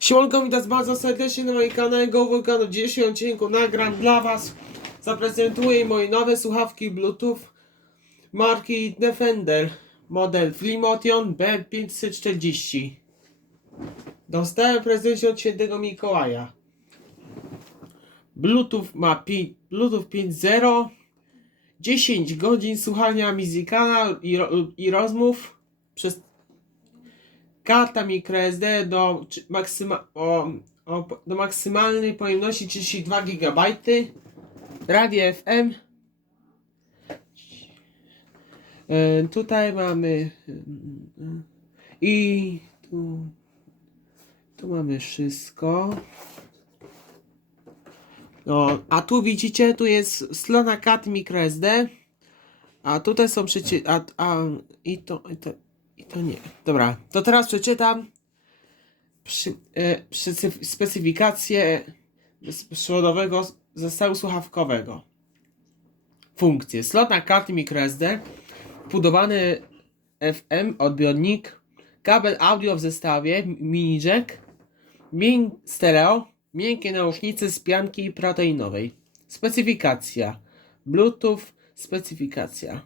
Siemanko, witam bardzo serdecznie na moim kanale Go Vulcano. W dzisiejszym odcinku nagram dla was, zaprezentuję moje nowe słuchawki Bluetooth marki Defender model Flimotion B540. Dostałem prezencie od świętego Mikołaja. Bluetooth ma pi, Bluetooth 5.0 10 godzin słuchania muzykala i, i rozmów przez karta microSD do, maksyma, o, o, do maksymalnej pojemności 32 GB radio FM tutaj mamy i tu, tu mamy wszystko. No, a tu widzicie, tu jest strona kart microSD. A tutaj są przecie... A, a, i, to, i, to, to nie. Dobra, to teraz przeczytam przy, e, przy, specyfikację przewodowego zestawu słuchawkowego. Funkcje. Slot na karty microSD, wbudowany FM, odbiornik, kabel audio w zestawie, mini jack, stereo, miękkie nausznice z pianki proteinowej. Specyfikacja. Bluetooth, specyfikacja.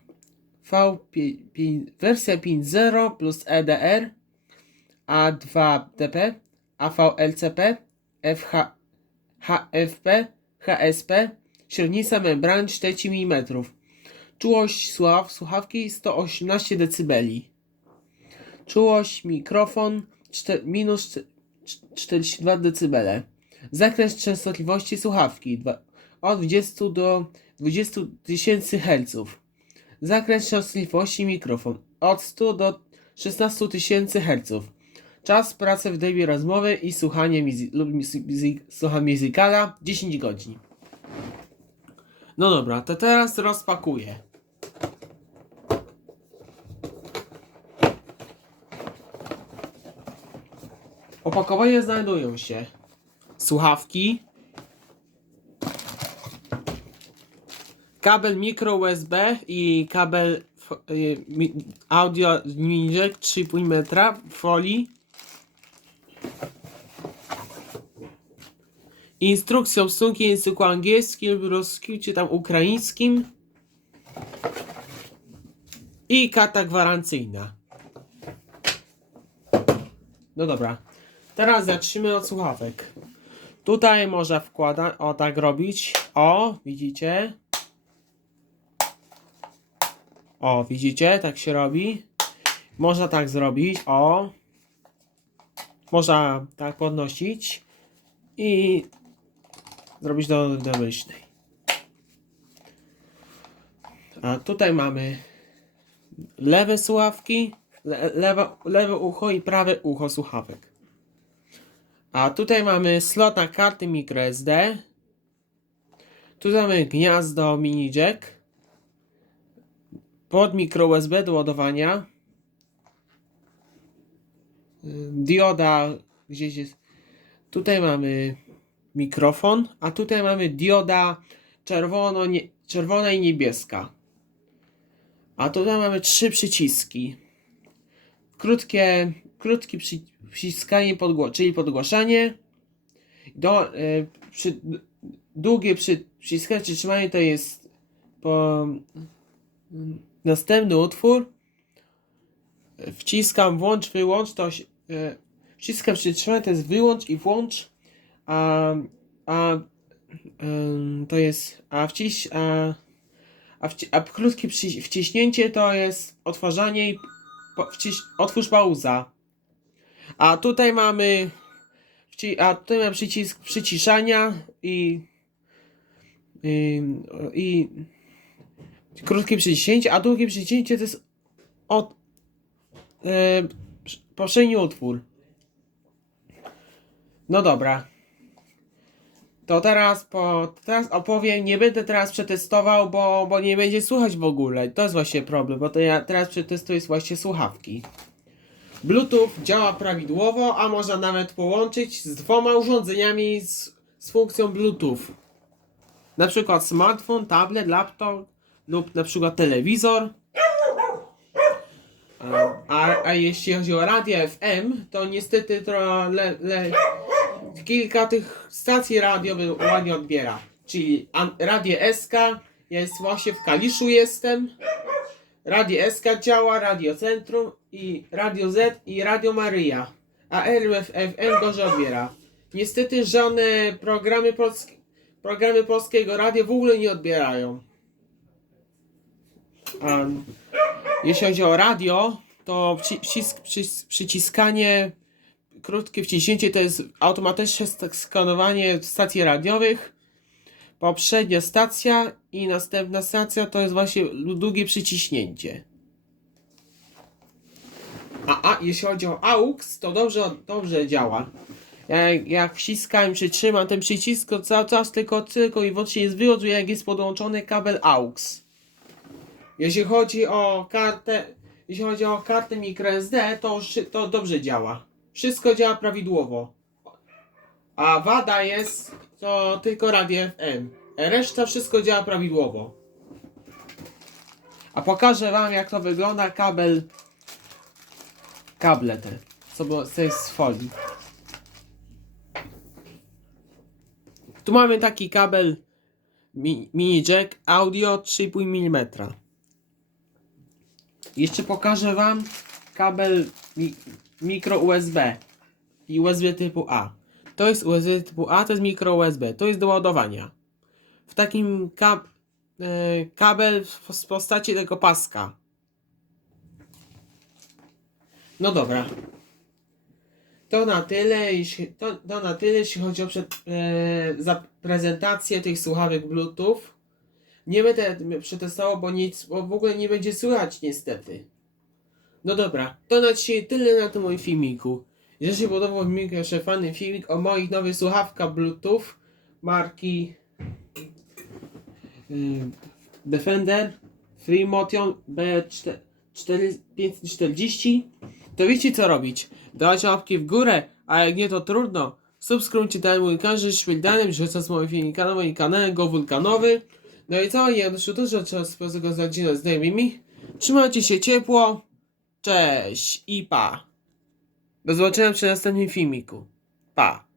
V5, wersja 5.0 plus EDR, A2DP, AVLCP, FH, HFP, HSP, średnica membran 40 mm. Czułość słuchaw, słuchawki 118 dB. Czułość mikrofon 4, minus 42 dB. Zakres częstotliwości słuchawki od 20 do 20 tysięcy Hz. Zakres częstotliwości mikrofon od 100 do 16 tysięcy Hz. Czas pracy w trybie rozmowy i słuchanie muzy- lub muzy- muzy- słucha muzykala 10 godzin. No dobra, to teraz rozpakuję. W opakowaniu znajdują się słuchawki, kabel mikro USB i kabel y, audio mini jack 3,5 metra folii. Instrukcja obsługi w języku angielskim, ruskim czy tam ukraińskim. I karta gwarancyjna. No dobra. Teraz zacznijmy od słuchawek. Tutaj można wkładać, o tak robić. O, widzicie? O, widzicie? Tak się robi. Można tak zrobić. O. Można tak podnosić. I zrobić do domyślnej. A tutaj mamy lewe słuchawki, le, lewe, lewe ucho i prawe ucho słuchawek. A tutaj mamy slot na karty microSD. Tu mamy gniazdo mini jack. Pod mikro USB do ładowania. Ym, Dioda gdzieś jest. Tutaj mamy mikrofon, a tutaj mamy dioda czerwono, nie, czerwona i niebieska. A tutaj mamy trzy przyciski. Krótkie, krótkie przy, przyciskanie, podgło, czyli podgłaszanie. Do, y, przy, długie przy, przyciskanie czy trzymanie to jest po, następny utwór. Wciskam włącz, wyłącz, to się, y, wciskam przytrzymanie to jest wyłącz i włącz. A, a to jest, a wciś, a, a, wci, a krótkie przy, wciśnięcie to jest odtwarzanie i po, wciś, otwórz pauza. A tutaj mamy, wci, a tutaj mamy przycisk przyciszania i, i, i krótkie przyciśnięcie, a długie przyciśnięcie to jest od, e, poprzedni utwór. No dobra. To teraz, po, teraz opowiem, nie będę teraz przetestował, bo, bo nie będzie słuchać w ogóle. To jest właśnie problem, bo to ja teraz przetestuję właśnie słuchawki. Bluetooth działa prawidłowo, a można nawet połączyć z dwoma urządzeniami z, z funkcją Bluetooth. Na przykład smartfon, tablet, laptop lub na przykład telewizor. A, a jeśli chodzi o radio FM, to niestety to le, le, kilka tych stacji radiowych ładnie odbiera. Czyli Radio SK jest właśnie w Kaliszu jestem. Radio SK działa, Radio Centrum i Radio Z i Radio Maryja. A RFM gorzej odbiera. Niestety żadne programy, polskie, programy polskiego radia w ogóle nie odbierają. Jeśli chodzi o radio, to przy, przycisk, przy, przyciskanie, krótkie wciśnięcie to jest automatyczne sk- skanowanie stacji radiowych. Poprzednia stacja i następna stacja to jest właśnie długie przyciśnięcie. A, a jeśli chodzi o AUX, to dobrze, dobrze działa. Jak, jak wciskam, przytrzymam ten przycisk, to cały czas tylko, tylko i wyłącznie jest wyłączony, jak jest podłączony kabel AUX. Jeśli chodzi o kartę, jeśli chodzi o kartę microSD, to, to dobrze działa. Wszystko działa prawidłowo. A wada jest to tylko radio FM. Reszta wszystko działa prawidłowo. A pokażę wam jak to wygląda kabel kable te, co było z folii. Tu mamy taki kabel mi, mini jack audio 3,5 mm. Jeszcze pokażę wam kabel mi, mikro USB i USB typu A. To jest USB typu A, to jest mikro USB, to jest do ładowania. W takim kab, e, kabel w postaci tego paska. No dobra. To na tyle, jeśli, to, to na tyle, jeśli chodzi o przed, e, prezentację tych słuchawek Bluetooth. Nie będę przetestował, bo nic, bo w ogóle nie będzie słychać niestety. No dobra, to na dzisiaj tyle na tym moim filmiku. Jeżeli się podobał mi jeszcze fajny filmik o moich nowych słuchawkach Bluetooth marki y, Defender Freemotion B4540 to wiecie co robić. Dajcie łapki w górę, a jak nie to trudno. Subskrybujcie ten mój kanał z Szwildanem, rzucam moje filmiki na moim kanale Go Wulkanowy. No i co, ja już dużo czasu z tego z znajomymi. Trzymajcie się ciepło. Cześć i pa. Do zobaczenia przy następnym filmiku. Pa.